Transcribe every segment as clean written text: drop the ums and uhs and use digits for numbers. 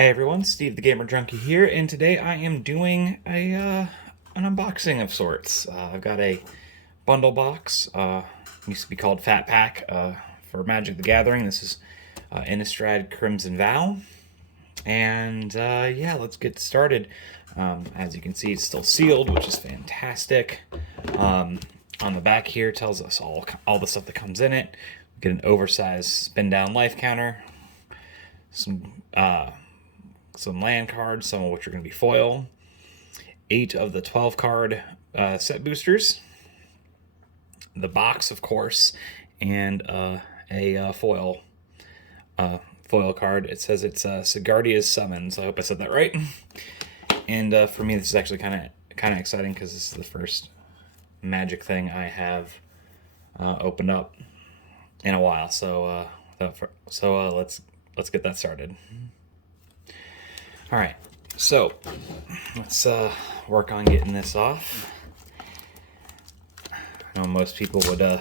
Hey everyone, Steve the Gamer Junkie here, and today I am doing an unboxing of sorts. I've got a bundle box, used to be called Fat Pack for Magic the Gathering. This is Innistrad Crimson Vow, and yeah, let's get started. As you can see, it's still sealed, which is fantastic. On the back here tells us all the stuff that comes in it. We get an oversized spin down life counter, some land cards, some of which are going to be foil, 8 of the 12 card set boosters, the box, of course, and a foil card. It says it's Sigardia's Summons. I hope I said that right. And for me, this is actually kind of exciting because this is the first Magic thing I have opened up in a while. So let's get that started. All right, so let's work on getting this off. I know most people would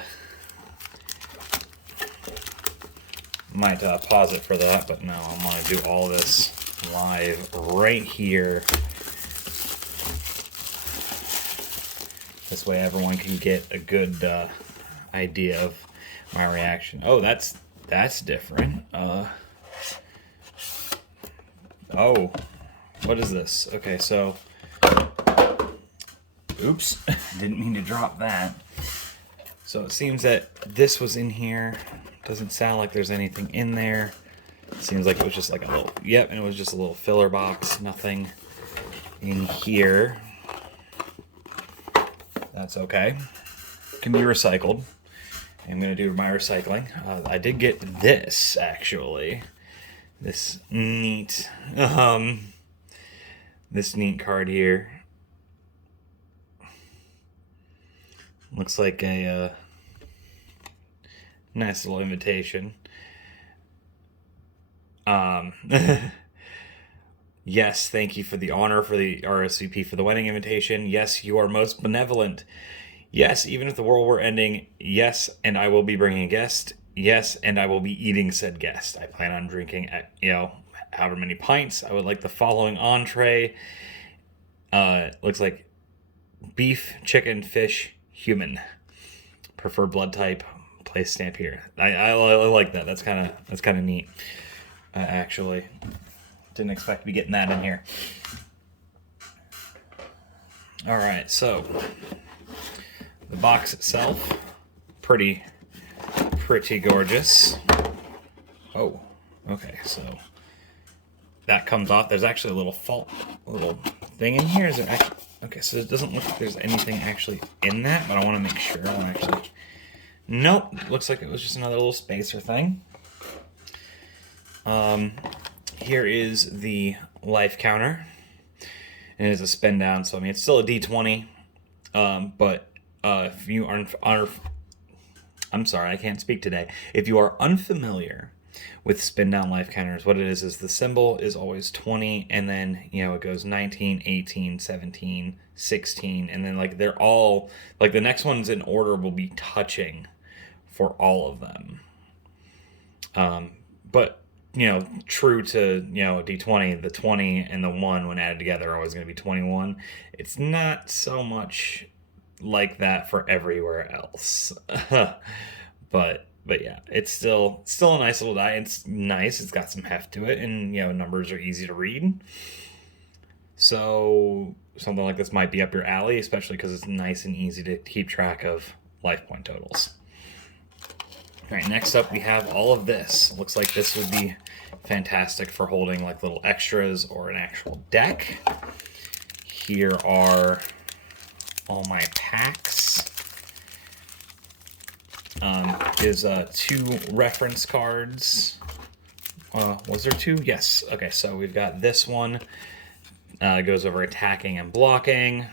might pause it for that, but no, I'm gonna do all this live right here. This way, everyone can get a good idea of my reaction. Oh, that's different. Oh, what is this? Okay, so, oops, didn't mean to drop that. So it seems that this was in here. Doesn't sound like there's anything in there. It seems like it was just like a little, yep, and it was just a little filler box. Nothing in here. That's okay. Can be recycled. I'm gonna do my recycling. I did get this, actually. This neat card here. Looks like a nice little invitation. Yes, thank you for the honor for the RSVP for the wedding invitation. Yes, you are most benevolent. Yes, even if the world were ending. Yes, and I will be bringing a guest. Yes, and I will be eating said guest. I plan on drinking, however many pints. I would like the following entree. Looks like beef, chicken, fish, human. Prefer blood type. Place stamp here. I like that. That's kind of neat. Actually, didn't expect to be getting that in here. All right, so the box itself, pretty gorgeous. Oh, okay, so that comes off. There's actually a little thing in here. Is there actually, okay, so it doesn't look like there's anything actually in that, but I want to make sure. Nope, looks like it was just another little spacer thing. Here is the life counter. And it is a spin down, so I mean it's still a D20, but if you are I'm sorry, I can't speak today. If you are unfamiliar with spin down life counters, what it is the symbol is always 20, and then, it goes 19, 18, 17, 16, and then, like, they're all, like, the next ones in order will be touching for all of them. But, true to, D20, the 20 and the 1 when added together are always going to be 21. It's not so much like that for everywhere else. but yeah, it's still a nice little die. It's nice. It's got some heft to it, and numbers are easy to read. So something like this might be up your alley, especially because it's nice and easy to keep track of life point totals. All right, next up we have all of this. Looks like this would be fantastic for holding like little extras or an actual deck. Here are all my packs. Is 2 reference cards. Was there 2? Yes. Okay, so we've got this one. Goes over attacking and blocking.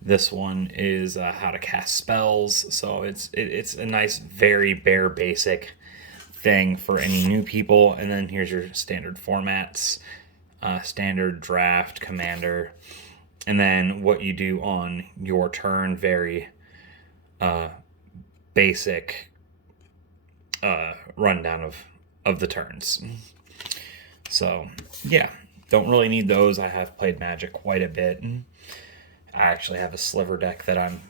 This one is how to cast spells. So it's a nice, very bare basic thing for any new people. And then here's your standard formats. Standard, draft, commander. And then what you do on your turn, very basic rundown of the turns. So, yeah, don't really need those. I have played Magic quite a bit, and I actually have a sliver deck that I'm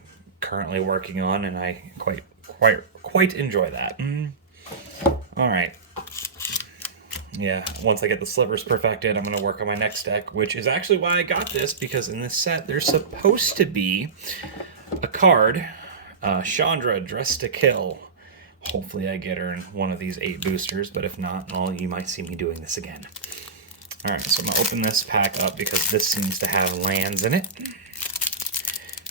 currently working on, and I quite enjoy that. All right. Yeah, once I get the slivers perfected, I'm going to work on my next deck, which is actually why I got this, because in this set, there's supposed to be a card, Chandra, Dressed to Kill. Hopefully I get her in one of these 8 boosters, but if not, well, you might see me doing this again. Alright, so I'm going to open this pack up because this seems to have lands in it.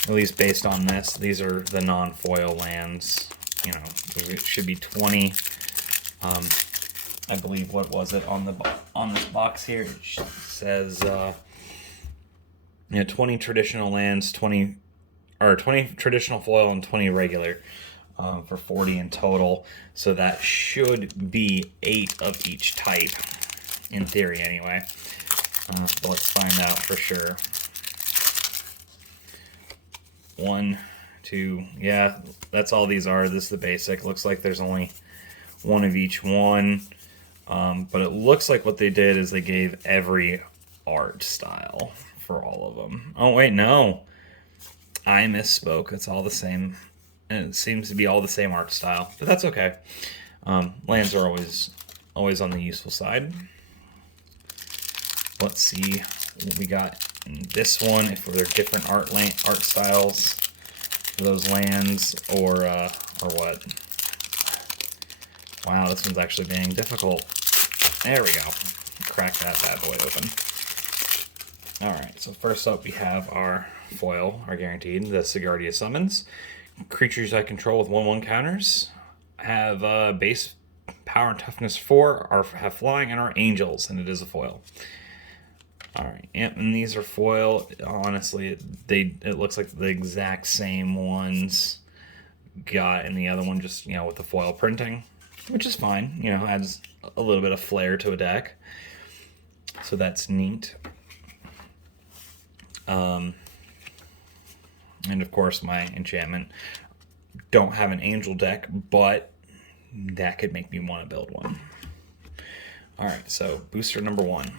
At least based on this. These are the non-foil lands. You know, it should be 20. I believe, what was it on this box here? It says, 20 traditional lands, 20 traditional foil and 20 regular, for 40 in total. So that should be 8 of each type, in theory, anyway. But let's find out for sure. 1, 2, yeah, that's all these are. This is the basic. Looks like there's only 1 of each one. But it looks like what they did is they gave every art style for all of them. Oh, wait, no. I misspoke. It's all the same. And it seems to be all the same art style. But that's okay. Lands are always on the useful side. Let's see what we got in this one. If there are different art styles for those lands or what. Wow, this one's actually being difficult. There we go. Crack that bad boy open. Alright, so first up we have our foil, our guaranteed, the Sigardia Summons. Creatures I control with 1/1 counters have base power and toughness 4, have flying, and are angels, and it is a foil. Alright, yep, and these are foil. Honestly, it looks like the exact same ones got in the other one, just, with the foil printing. Which is fine, adds a little bit of flair to a deck. So that's neat. And of course my enchantment. Don't have an angel deck, but that could make me want to build one. Alright, so booster number 1.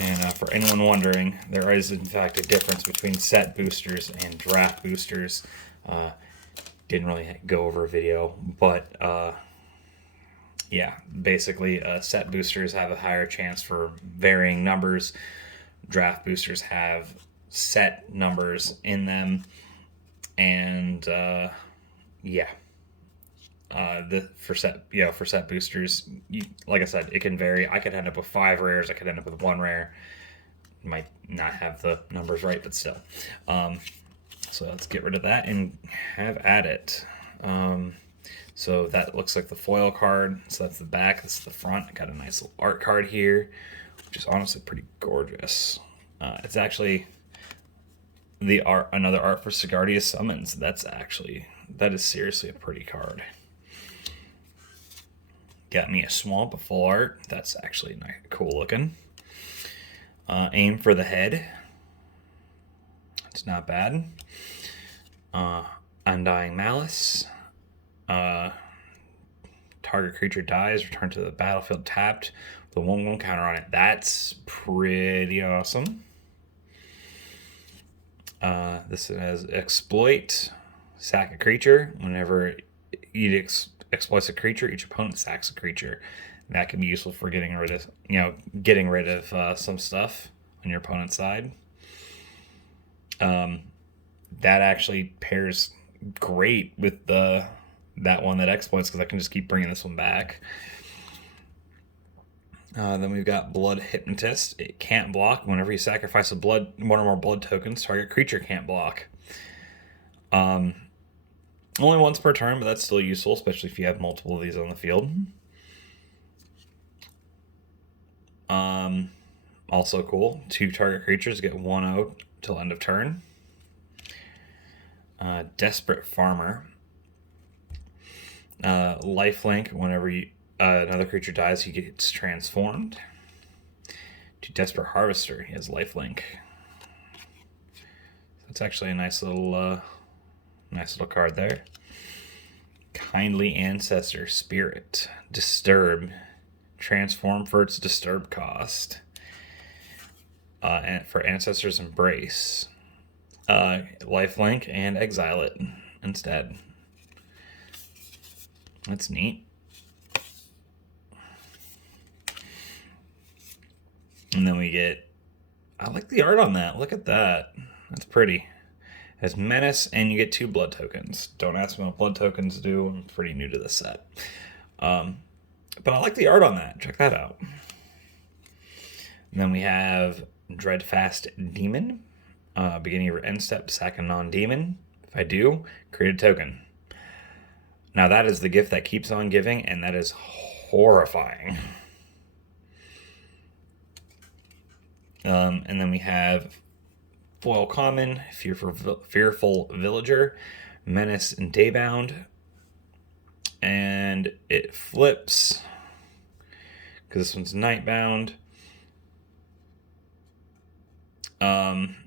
And for anyone wondering, there is in fact a difference between set boosters and draft boosters. Didn't really go over a video, but yeah, basically set boosters have a higher chance for varying numbers. Draft boosters have set numbers in them, and yeah, for set boosters, like I said, it can vary. I could end up with 5 rares. I could end up with 1 rare. Might not have the numbers right, but still. So let's get rid of that and have at it. So that looks like the foil card. So that's the back. This is the front. I got a nice little art card here, which is honestly pretty gorgeous. It's actually another art for Sigardia Summons. That is seriously a pretty card. Got me a swamp of full art. That's actually nice, cool looking. Aim for the head. It's not bad. Undying Malice. Target creature dies, return to the battlefield tapped with a 1/1 counter on it. That's pretty awesome. This has exploit. Sack a creature. Whenever it exploits a creature, each opponent sacks a creature. That can be useful for getting rid of some stuff on your opponent's side. That actually pairs great with that one that exploits, because I can just keep bringing this one back. Then we've got Blood Hypnotist. It can't block. Whenever you sacrifice one or more blood tokens, target creature can't block. Only once per turn, but that's still useful, especially if you have multiple of these on the field. Also cool. 2 target creatures get 1/0 till end of turn. Desperate Farmer. Lifelink. Whenever another creature dies, he gets transformed. To Desperate Harvester. He has lifelink. That's actually a nice little card there. Kindly Ancestor Spirit. Disturb. transform for its disturb cost. And for Ancestor's Embrace. Lifelink and exile it instead. That's neat. And then we get, I like the art on that. Look at that. That's pretty. Has Menace, and you get 2 blood tokens. Don't ask me what blood tokens do. I'm pretty new to this set. But I like the art on that. Check that out. And then we have Dreadfast Demon. Beginning of your end step, sack a non-demon. If I do, create a token. Now that is the gift that keeps on giving, and that is horrifying. And then we have foil common, fearful villager, menace and daybound, and it flips because this one's nightbound.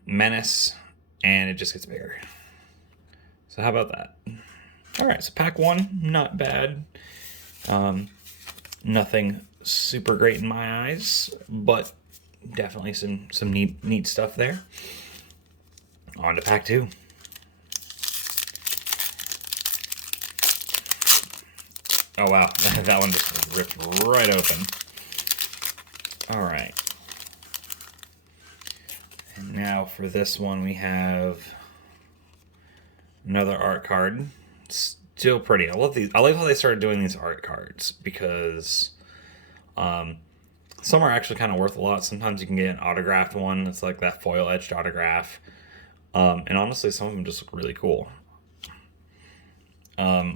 Menace, and it just gets bigger. So how about that? All right, so pack 1, not bad. Nothing super great in my eyes, but definitely some neat stuff there. On to pack 2. Oh wow, that one just ripped right open. All right. And now for this one we have another art card. Still pretty. I love these. I like how they started doing these art cards because some are actually kind of worth a lot. Sometimes you can get an autographed one. It's like that foil edged autograph. And honestly, some of them just look really cool. A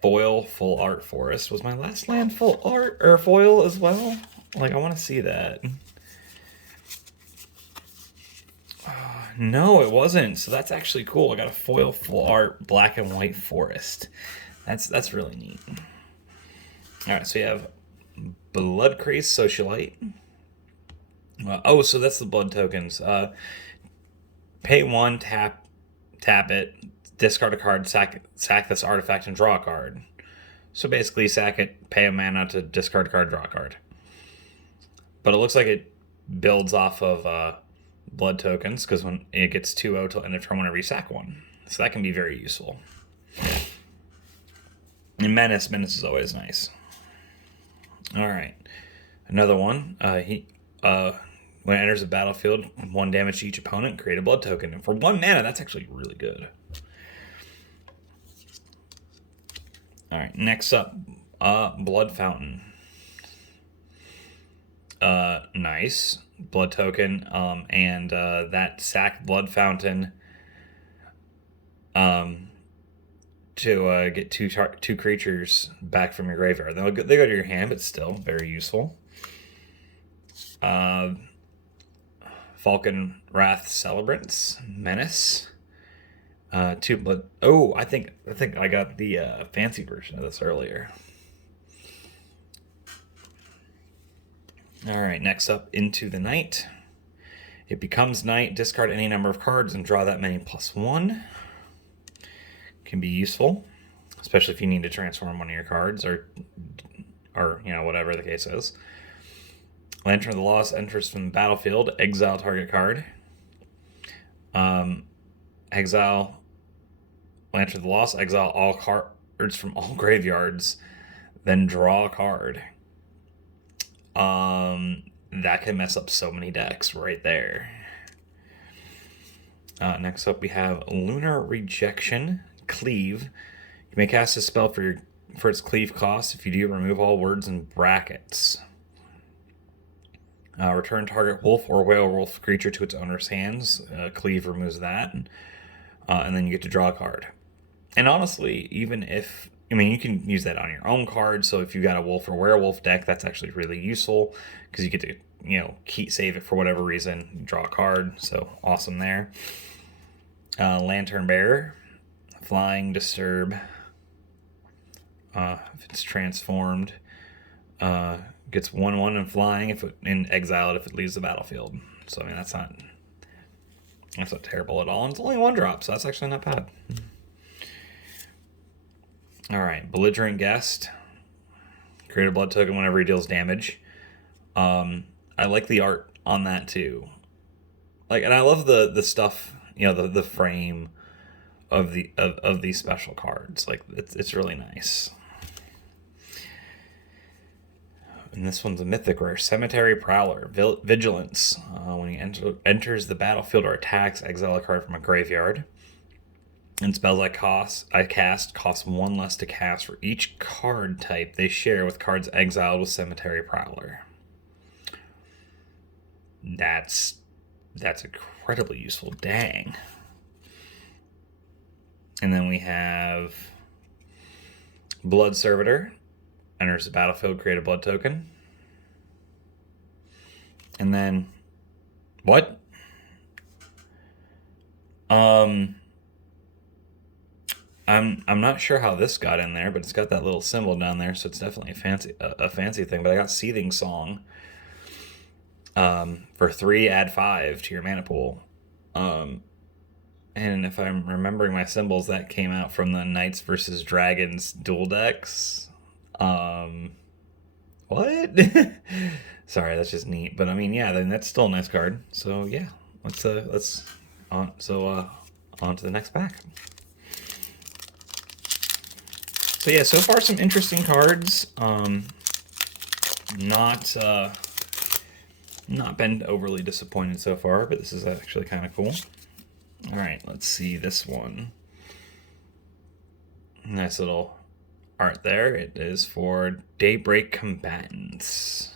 foil full art forest. Was my last land full art or foil as well? Like, I want to see that. No, it wasn't. So that's actually cool. I got a foil full art black and white forest. That's really neat. All right, so you have Blood Crazed Socialite. Oh, so that's the blood tokens. Pay 1, tap it, discard a card, sack this artifact, and draw a card. So basically, sack it, pay a mana to discard a card, draw a card. But it looks like it builds off of blood tokens, because when it gets 2-0 till end of turn whenever you sack one. So that can be very useful. And Menace is always nice. All right. Another one. When it enters the battlefield, 1 damage to each opponent, create a blood token. And for 1 mana, that's actually really good. All right, next up, Blood Fountain. Nice. Blood token, and that sack Blood Fountain to get two creatures back from your graveyard. They go to your hand, but still very useful. Falcon Wrath Celebrants, Menace. 2 blood. Oh, I think I got the fancy version of this earlier. All right, next up, Into the Night. It becomes night. Discard any number of cards and draw that many +1. Can be useful, especially if you need to transform one of your cards or whatever the case is. Lantern of the Lost enters from the battlefield. Exile target card. Exile Lantern of the Lost. Exile all cards from all graveyards. Then draw a card. That can mess up so many decks right there. Next up, we have Lunar Rejection, Cleave. You may cast a spell for its Cleave cost. If you do, remove all words in brackets. Return target wolf or werewolf creature to its owner's hands. Cleave removes that. And then you get to draw a card. And honestly, even if... you can use that on your own card, so if you got a wolf or werewolf deck, that's actually really useful, because you get to, save it for whatever reason, draw a card, so awesome there. Lantern Bearer, Flying Disturb, if it's transformed, gets 1/1 and flying, if in exile if it leaves the battlefield. So, that's not terrible at all, and it's only 1 drop, so that's actually not bad. All right, Belligerent Guest. Create a blood token whenever he deals damage. I like the art on that too. Like, and I love the stuff, the frame of these special cards. Like, it's really nice. And this one's a mythic rare, Cemetery Prowler, Vigilance. When he enters the battlefield or attacks, exile a card from a graveyard. And spells I cast cost 1 less to cast for each card type they share with cards exiled with Cemetery Prowler. That's incredibly useful. Dang. And then we have Blood Servitor. Enters the battlefield, create a blood token. And then what? I'm not sure how this got in there, but it's got that little symbol down there, so it's definitely a fancy thing. But I got Seething Song. For 3, add 5 to your mana pool. And if I'm remembering my symbols, that came out from the Knights versus Dragons dual decks. What? Sorry, that's just neat. But I mean, yeah, then that's still a nice card. So yeah, let's on to the next pack. So yeah, so far some interesting cards. Not been overly disappointed so far, but this is actually kind of cool. All right, let's see this one. Nice little art there. It is for Daybreak Combatants.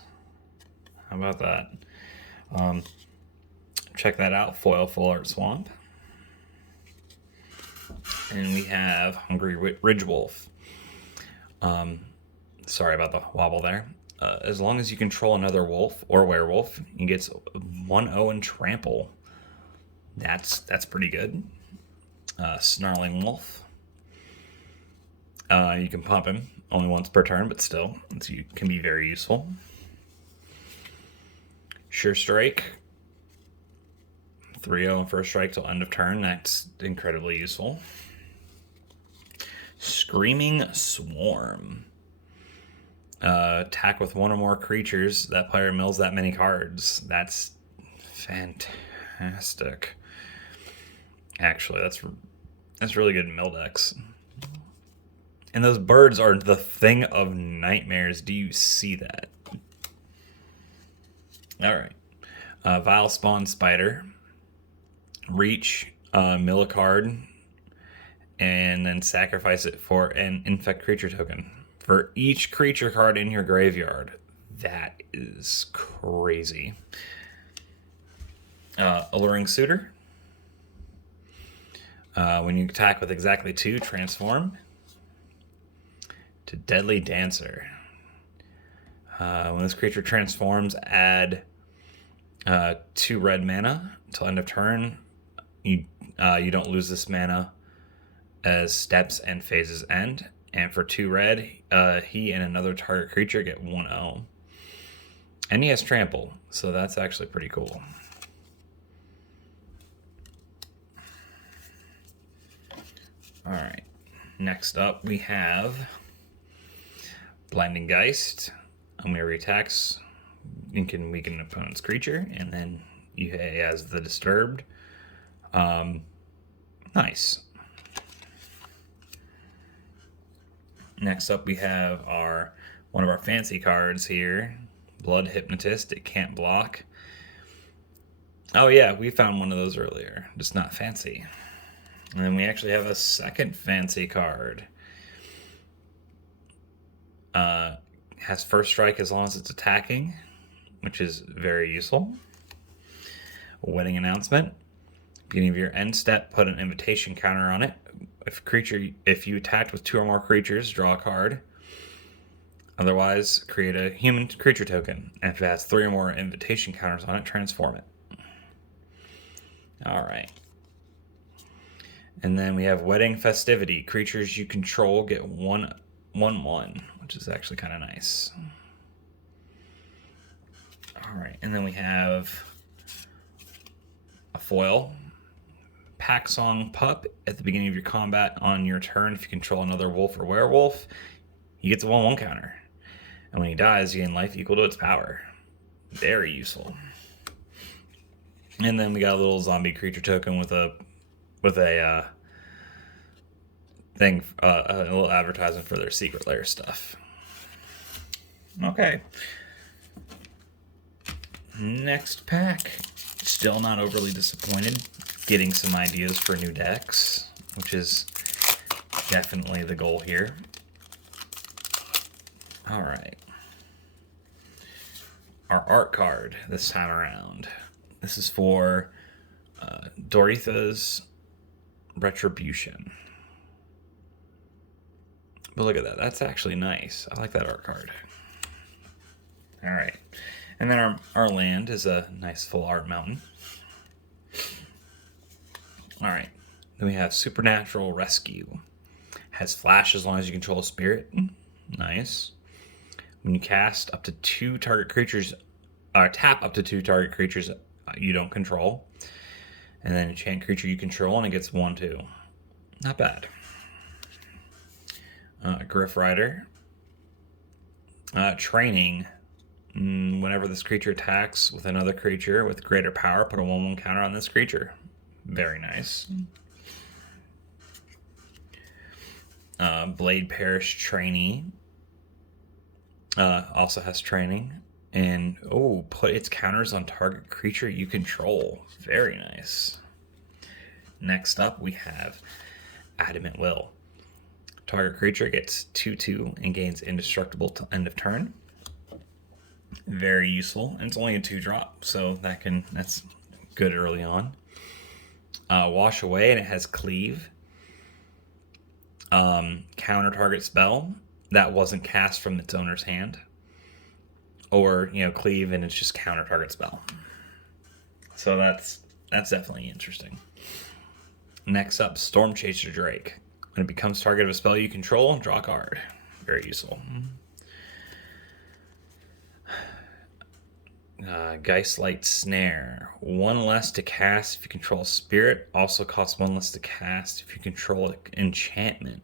How about that? Check that out. Foil Full Art Swamp. And we have Hungry Ridge Wolf. Sorry about the wobble there. As long as you control another wolf or werewolf, he gets 1/0 and trample. That's pretty good. Snarling Wolf. You can pump him only once per turn, but still, it can be very useful. Sure Strike. 3/0 and first strike till end of turn. That's incredibly useful. Screaming Swarm. Attack with 1 or more creatures. That player mills that many cards. That's fantastic. Actually, that's really good in mill decks. And those birds are the thing of nightmares. Do you see that? All right. Vile Spawn Spider. Reach, mill a card, and then sacrifice it for an infect creature token. For each creature card in your graveyard. That is crazy. Alluring Suitor. When you attack with exactly 2, transform to Deadly Dancer. When this creature transforms, add 2 red mana until end of turn. You don't lose this mana as steps and phases end. And for 2 red, he and another target creature get 1/0. And he has trample, so that's actually pretty cool. All right. Next up, we have Blinding Geist. Whenever he attacks, you can weaken an opponent's creature, and then he has the Disturbed. Nice. Next up, we have one of our fancy cards here, Blood Hypnotist. It can't block. Oh yeah, we found one of those earlier, just not fancy. And then we actually have a second fancy card. Has first strike as long as it's attacking, which is very useful. Wedding Announcement. Beginning of your end step, put an invitation counter on it. If you attacked with 2 or more creatures, draw a card. Otherwise, create a human creature token. And if it has 3 or more invitation counters on it, transform it. All right. And then we have Wedding Festivity. Creatures you control get 1/1, which is actually kind of nice. All right. And then we have a foil. Pack Song Pup. At the beginning of your combat on your turn, if you control another wolf or werewolf, he gets a 1/1 counter. And when he dies, you gain life equal to its power. Very useful. And then we got a little zombie creature token with a thing, a little advertisement for their secret lair stuff. Okay. Next pack. Still not overly disappointed. Getting some ideas for new decks, which is definitely the goal here. All right. Our art card this time around. This is for Doritha's Retribution. But look at that. That's actually nice. I like that art card. All right. And then our land is a nice full art mountain. All right. Then we have Supernatural Rescue. Has flash as long as you control a spirit. Nice. When you cast up to 2 target creatures, or tap up to 2 target creatures you don't control, and then enchant creature you control, and it gets 1/2. Not bad. Griff Rider. Training. Whenever this creature attacks with another creature with greater power, put a 1/1 counter on this creature. Very nice. Blade Parish Trainee. Also has training. And, put its counters on target creature you control. Very nice. Next up, we have Adamant Will. Target creature gets 2/2 and gains indestructible till end of turn. Very useful. And it's only a 2-drop, so that's good early on. Wash Away, and it has Cleave. Counter target spell that wasn't cast from its owner's hand. Or, Cleave, and it's just counter target spell. So that's definitely interesting. Next up, Storm Chaser Drake. When it becomes target of a spell you control, draw a card. Very useful. Geistlight Snare. 1 less to cast if you control a spirit. Also costs 1 less to cast if you control an enchantment.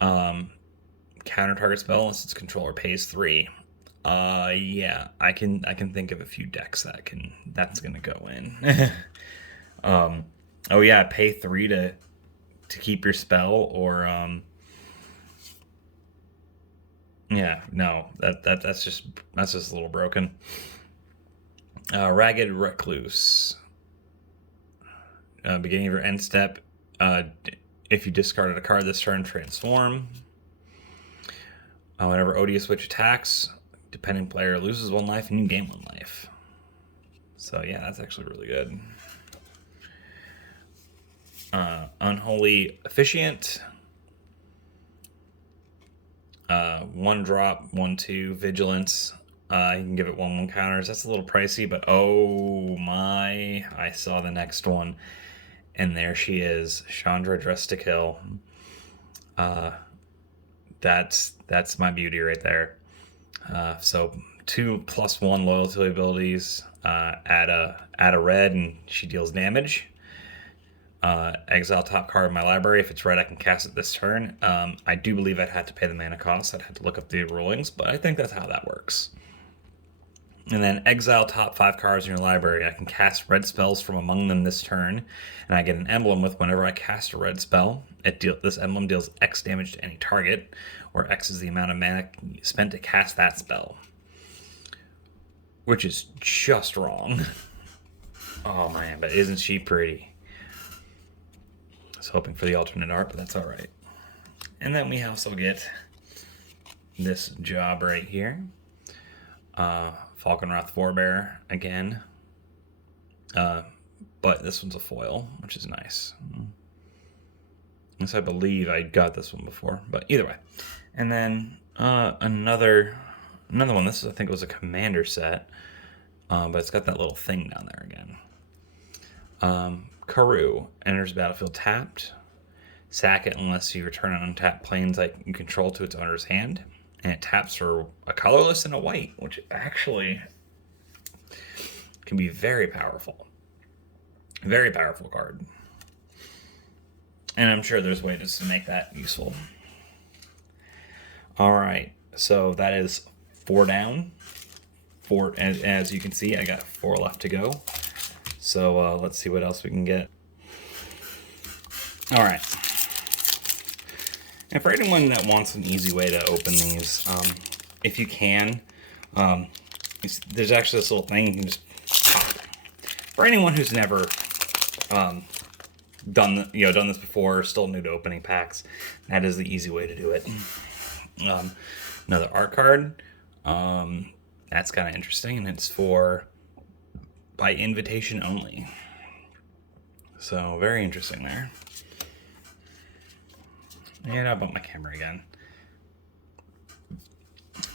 Counter target spell unless its controller pays 3. Yeah, I can think of a few decks that's gonna go in. Pay 3 to keep your spell, or that's just a little broken. Ragged Recluse. Beginning of your end step, if you discarded a card this turn, transform. Whenever Odious Witch attacks, depending player loses 1 life and you gain 1 life. So yeah, that's actually really good. Unholy Officiant. 1 drop, 1/2 vigilance. You can give it 1/1 counters. That's a little pricey, but oh my! I saw the next one, and there she is, Chandra Dressed to Kill. That's my beauty right there. So 2 +1 loyalty abilities. Add a red, and she deals damage. Exile top card of my library. If it's red, I can cast it this turn. I do believe I'd have to pay the mana cost. I'd have to look up the rulings, but I think that's how that works. And then exile top 5 cards in your library. I can cast red spells from among them this turn, and I get an emblem with whenever I cast a red spell. This emblem deals X damage to any target, where X is the amount of mana spent to cast that spell. Which is just wrong. Oh man, but isn't she pretty? I was hoping for the alternate art, but that's alright. And then we also get this job right here. Falconwrath Forebear again. But this one's a foil, which is nice. Yes, I believe I got this one before, but either way. And then another one. This I think was a commander set, but it's got that little thing down there again. Karoo enters battlefield tapped. Sack it unless you return an untapped plains that you control to its owner's hand. And it taps for a colorless and a white, which actually can be very powerful. Very powerful card. And I'm sure there's ways to make that useful. Alright, So that is 4 down. 4, and as you can see, I got 4 left to go. So let's see what else we can get. All right. And for anyone that wants an easy way to open these, if you can, there's actually this little thing you can just pop. For anyone who's never done this before, still new to opening packs, that is the easy way to do it. Another art card. That's kind of interesting, and it's for by invitation only. So very interesting there. And I'll bump my camera again.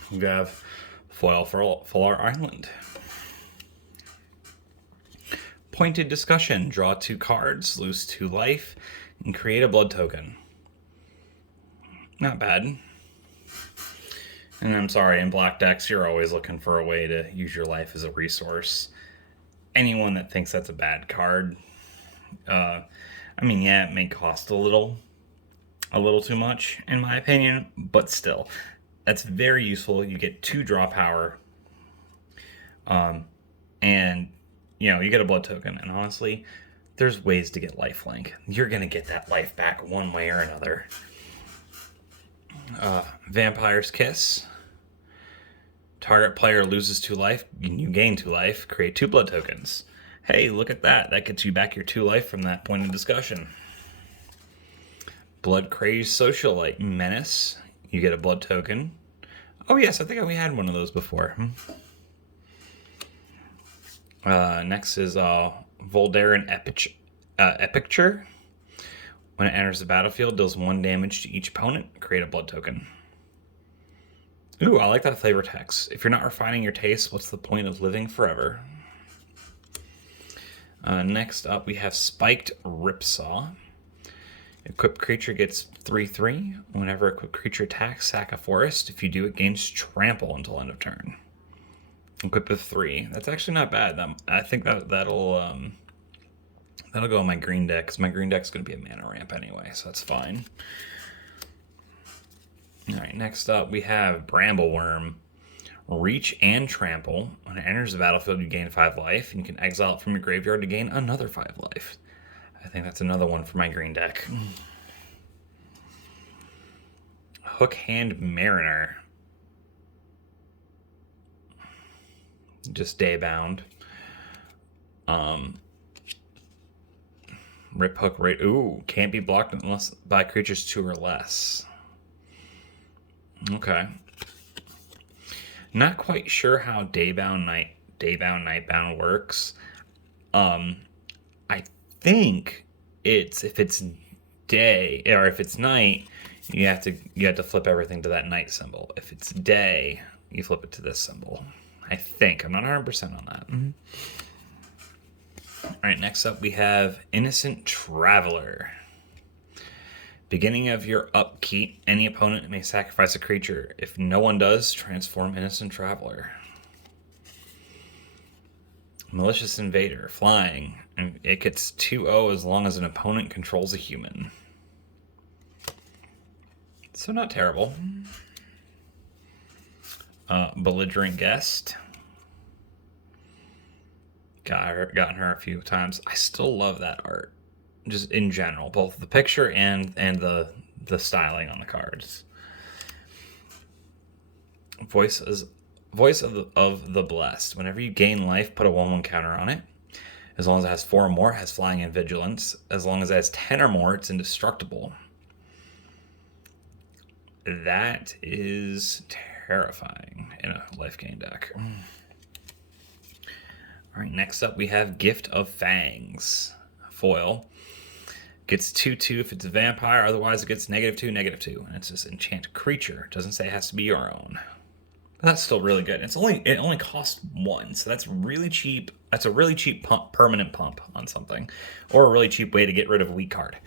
We have foil for our island. Pointed discussion. Draw 2 cards, lose 2 life, and create a blood token. Not bad. And I'm sorry, in black decks, you're always looking for a way to use your life as a resource. Anyone that thinks that's a bad card, I mean, yeah, it may cost a little too much, in my opinion, but still, that's very useful. You get 2 draw power, and you get a blood token. And honestly, there's ways to get lifelink. You're gonna get that life back one way or another. Vampire's Kiss. Target player loses 2 life, and you gain 2 life. Create 2 blood tokens. Hey, look at that. That gets you back your 2 life from that point of discussion. Blood Crazed Socialite Menace. You get a blood token. Oh yes, I think we had one of those before. Next is Voldaren Epicture. When it enters the battlefield, deals 1 damage to each opponent. Create a blood token. Ooh, I like that flavor text. If you're not refining your taste, what's the point of living forever? Next up, we have Spiked Ripsaw. Equipped creature gets 3/3. Whenever equipped creature attacks, sack a forest. If you do, it gains trample until end of turn. Equipped with 3. That's actually not bad. I think that'll go on my green deck, because my green deck's going to be a mana ramp anyway, so that's fine. Alright, next up we have Bramble Worm. Reach and Trample. When it enters the battlefield, you gain 5 life, and you can exile it from your graveyard to gain another 5 life. I think that's another one for my green deck. Hookhand Mariner. Just daybound. Rip Hook rate. Ooh, can't be blocked unless by creatures 2 or less. Okay. Not quite sure how daybound, nightbound works. I think it's if it's day or if it's night, you have to flip everything to that night symbol. If it's day, you flip it to this symbol. I think. I'm not 100% on that. Mm-hmm. All right, next up we have Innocent Traveler. Beginning of your upkeep, any opponent may sacrifice a creature. If no one does, transform Innocent Traveler. Malicious Invader, flying, and it gets 2/0 as long as an opponent controls a human. So not terrible. Belligerent Guest. Gotten her a few times. I still love that art, just in general, both the picture and the styling on the cards. Voice of the Blessed. Whenever you gain life, put a 1/1 counter on it. As long as it has 4 or more, it has flying and vigilance. As long as it has 10 or more, it's indestructible. That is terrifying in a life gain deck. All right, next up we have Gift of Fangs. Foil. Gets 2/2 if it's a vampire, otherwise it gets -2, -2. And it's this enchanted creature. It doesn't say it has to be your own. But that's still really good. It only costs 1, so that's really cheap. That's a really cheap permanent pump on something. Or a really cheap way to get rid of a weak card.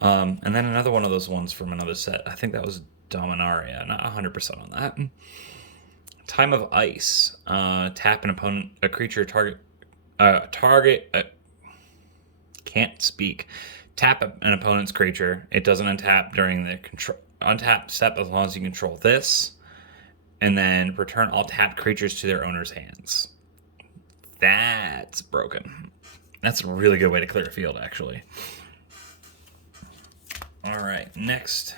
And then another one of those ones from another set. I think that was Dominaria. Not 100% on that. Time of Ice. Tap an opponent, a creature can't speak. Tap an opponent's creature. It doesn't untap during the untap step as long as you control this. And then return all tapped creatures to their owner's hands. That's broken. That's a really good way to clear a field, actually. All right, next.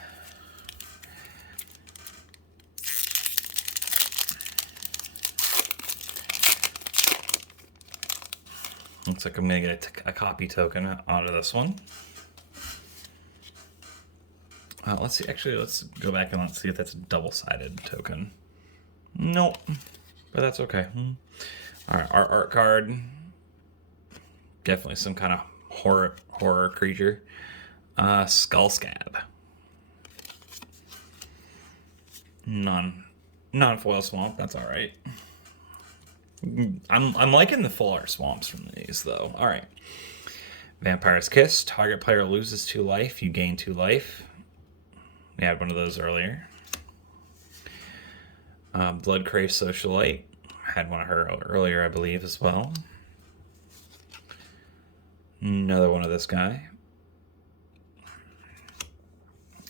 Looks like I'm going to get a copy token out of this one. Let's see. Actually, let's go back and let's see if that's a double-sided token. Nope, but that's okay. All right, our art card. Definitely some kind of horror creature. Skull Scab. Non-foil swamp. That's all right. I'm liking the full art swamps from these though. All right. Vampire's Kiss. Target player loses 2 life. You gain 2 life. We had one of those earlier. Bloodcrave Socialite. Had one of her earlier, I believe, as well. Another one of this guy.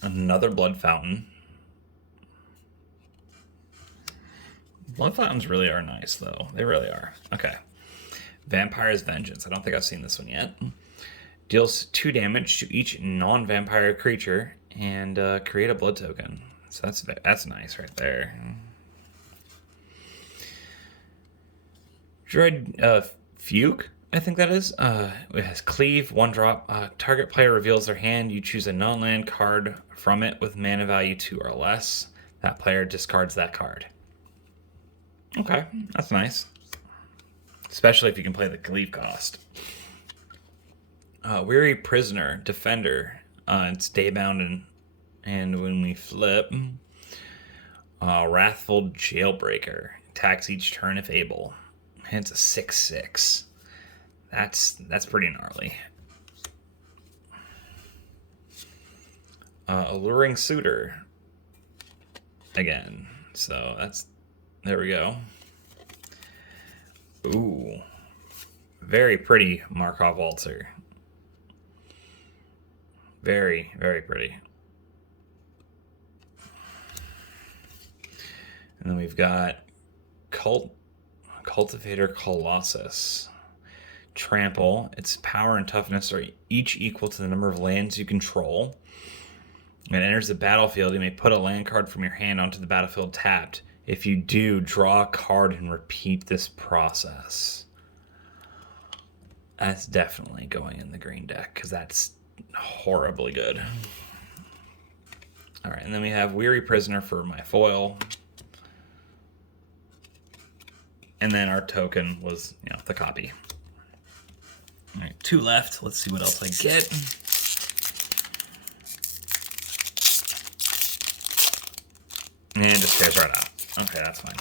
Another Blood Fountain. Blood Fountains really are nice, though. They really are. Okay. Vampire's Vengeance. I don't think I've seen this one yet. Deals 2 damage to each non-vampire creature and create a blood token. So that's nice right there. Dread Fugue, I think that is. It has Cleave, 1-drop. Target player reveals their hand. You choose a non-land card from it with mana value 2 or less. That player discards that card. Okay, that's nice. Especially if you can play the Cleave cost. Weary Prisoner, Defender. It's daybound and when we flip. Wrathful Jailbreaker. Attacks each turn if able. And it's a 6/6. That's pretty gnarly. Alluring Suitor. Again. So there we go. Ooh. Very pretty Markov Waltzer. Very, very pretty. And then we've got Cultivator Colossus. Trample. Its power and toughness are each equal to the number of lands you control. When it enters the battlefield, you may put a land card from your hand onto the battlefield tapped. If you do, draw a card and repeat this process. That's definitely going in the green deck because that's horribly good. All right, and then we have Weary Prisoner for my foil. And then our token was, the copy. All right, 2 left. Let's see what else I get. And it just tears right out. Okay, that's fine.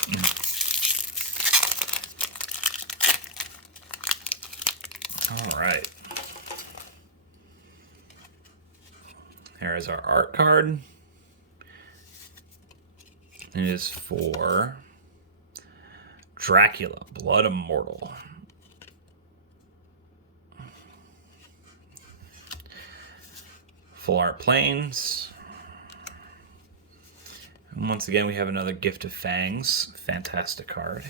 All right. There is our art card. It is for Dracula, Blood Immortal. Full art planes. And once again, we have another Gift of Fangs. Fantastic card.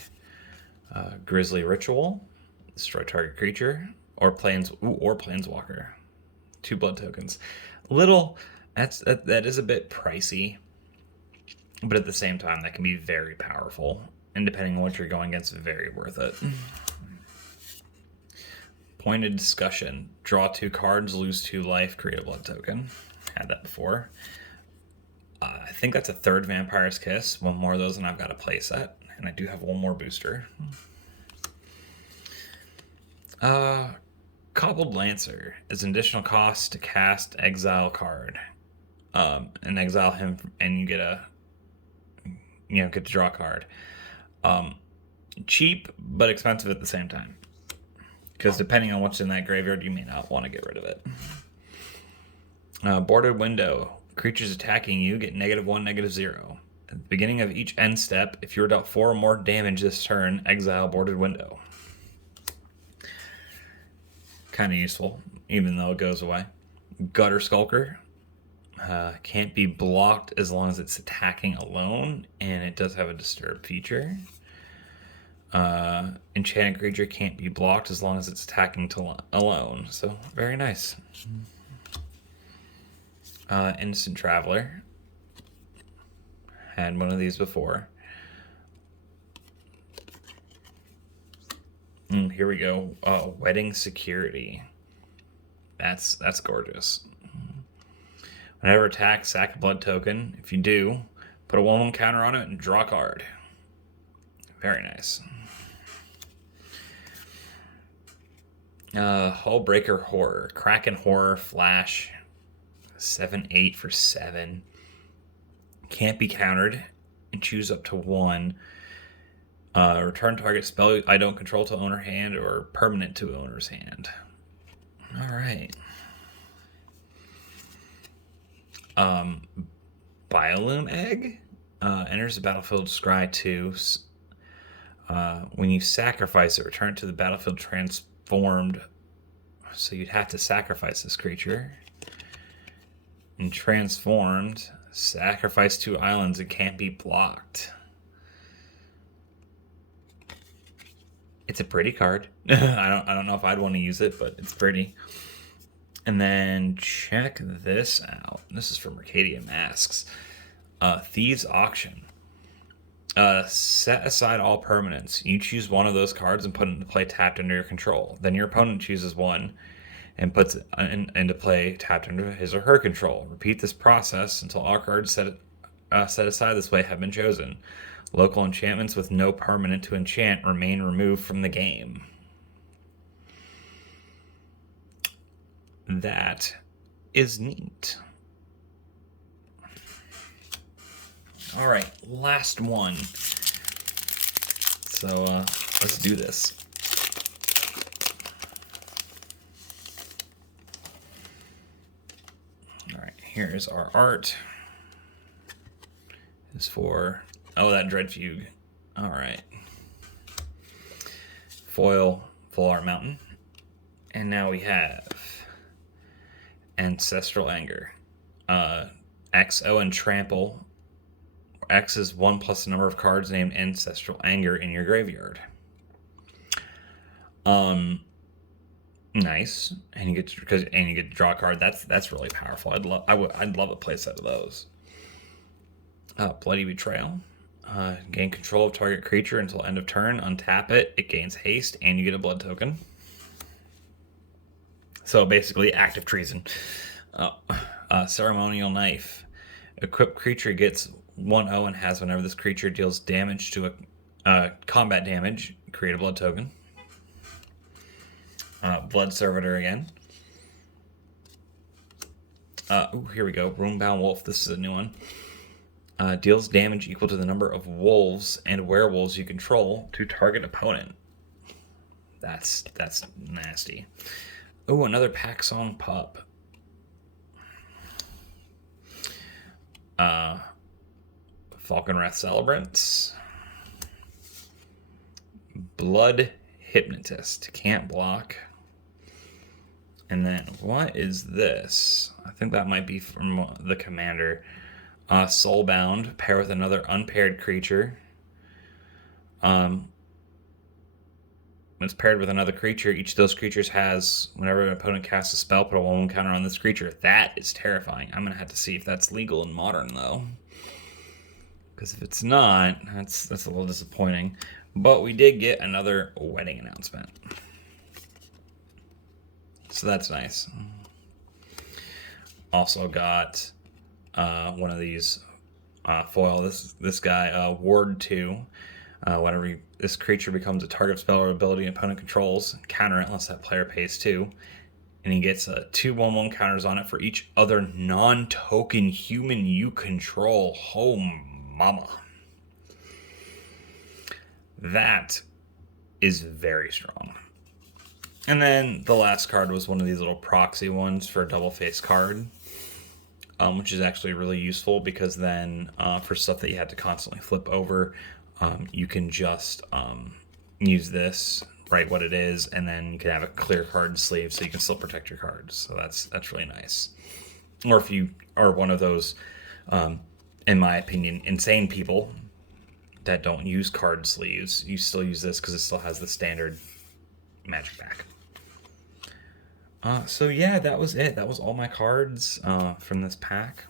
Grisly Ritual. Destroy target creature. Or Planeswalker. 2 blood tokens. That is a bit pricey. But at the same time, that can be very powerful. And depending on what you're going against, very worth it. Pointed Discussion. Draw 2 cards, lose 2 life, create a blood token. Had that before. I think that's a 3rd Vampire's Kiss. 1 more of those and I've got a playset. And I do have 1 more booster. Cobbled Lancer is an additional cost to cast exile card. And exile him and you get get to draw a card. Cheap but expensive at the same time. Because depending on what's in that graveyard, you may not want to get rid of it. Boarded Window. Creatures attacking you get -1, -0. At the beginning of each end step, if you're dealt 4 or more damage this turn, exile Boarded Window. Kind of useful, even though it goes away. Gutter Skulker. Can't be blocked as long as it's attacking alone, and it does have a disturb feature. Enchanted creature can't be blocked as long as it's attacking alone. So, very nice. Innocent Traveler. Had one of these before. Here we go. Wedding Security. That's gorgeous. Whenever attack, sack a blood token. If you do, put a 1/1 counter on it and draw a card. Very nice. Hullbreaker Horror. Kraken Horror Flash. 7/8 for 7. Can't be countered. And choose up to 1. Return target spell I don't control to owner hand or permanent to owner's hand. Alright. Bioloom Egg enters the battlefield, scry 2. When you sacrifice it, return it to the battlefield transformed. So you'd have to sacrifice this creature. And transformed, sacrifice 2 islands. It can't be blocked. It's a pretty card. I don't know if I'd want to use it, but it's pretty. And then check this out. This is from Arcadia Masks. Thieves Auction. Set aside all permanents. You choose one of those cards and put it into play tapped under your control. Then your opponent chooses one and puts it into play tapped under his or her control. Repeat this process until all cards set aside this way have been chosen. Local enchantments with no permanent to enchant remain removed from the game. That is neat. All right, last one. So let's do this. All right, here's our art. It's for that Dread Fugue. All right. Foil, Full Art Mountain, and now we have Ancestral Anger. XO and Trample. X is 1 plus the number of cards named Ancestral Anger in your graveyard. Nice, and you get to draw a card. That's really powerful. I'd love a playset of those. Bloody Betrayal. Gain control of target creature until end of turn. Untap it. It gains haste, and you get a blood token. So basically, active treason. Ceremonial Knife. Equipped creature gets 1/0 and has whenever this creature deals damage to a combat damage. Create a blood token. Blood Servitor again. Here we go. Broombound Wolf. This is a new one. Deals damage equal to the number of wolves and werewolves you control to target opponent. That's nasty. Oh, another Pack Song Pup. Falconwrath Celebrants. Blood Hypnotist. Can't block. And then, what is this? I think that might be from the commander. Soulbound, pair with another unpaired creature. When it's paired with another creature, each of those creatures has, whenever an opponent casts a spell, put a 1/1 counter on this creature. That is terrifying. I'm going to have to see if that's legal in Modern, though. Because if it's not, that's a little disappointing. But we did get another wedding announcement. So that's nice. Also got one of these foil. This guy, Ward 2. Whenever this creature becomes a target spell or ability an opponent controls, counter it unless that player pays 2. And he gets 2 1/1 counters on it for each other non-token human you control. Oh, mama. That is very strong. And then the last card was one of these little proxy ones for a double-face card, which is actually really useful because then for stuff that you have to constantly flip over, you can just use this, write what it is, and then you can have a clear card sleeve so you can still protect your cards. So that's really nice. or if you are one of those, in my opinion, insane people that don't use card sleeves, you still use this because it still has the standard magic back. So yeah, that was it. That was all my cards from this pack.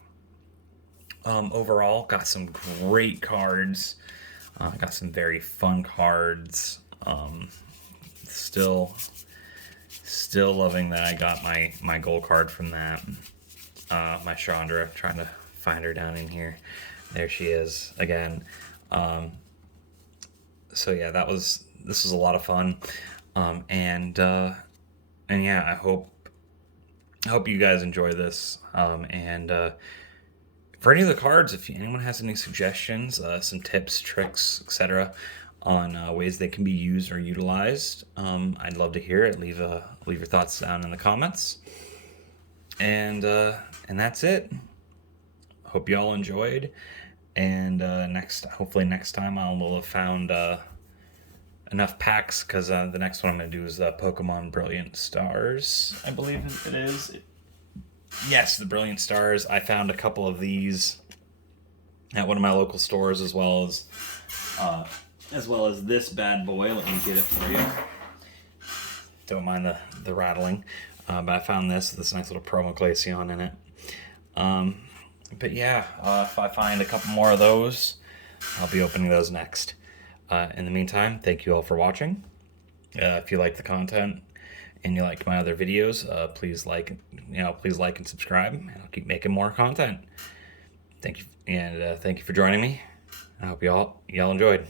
Overall, got some great cards. Got some very fun cards. Still loving that I got my gold card from that. My Chandra, trying to find her down in here. There she is again. So yeah, this was a lot of fun. And yeah, I hope you guys enjoy this. And for any of the cards, if anyone has any suggestions, some tips, tricks, etc., on ways they can be used or utilized, I'd love to hear it. Leave your thoughts down in the comments. And that's it. Hope you all enjoyed. And hopefully next time I will have found enough packs, because the next one I'm going to do is Pokemon Brilliant Stars, I believe it is. Yes, the Brilliant Stars. I found a couple of these at one of my local stores, as well as this bad boy. Let me get it for you. Don't mind the rattling. But I found this nice little promo Glaceon in it. But yeah, if I find a couple more of those, I'll be opening those next. In the meantime, thank you all for watching. If you like the content and you like my other videos, please like and subscribe, and I'll keep making more content. Thank you, and thank you for joining me. I hope y'all enjoyed.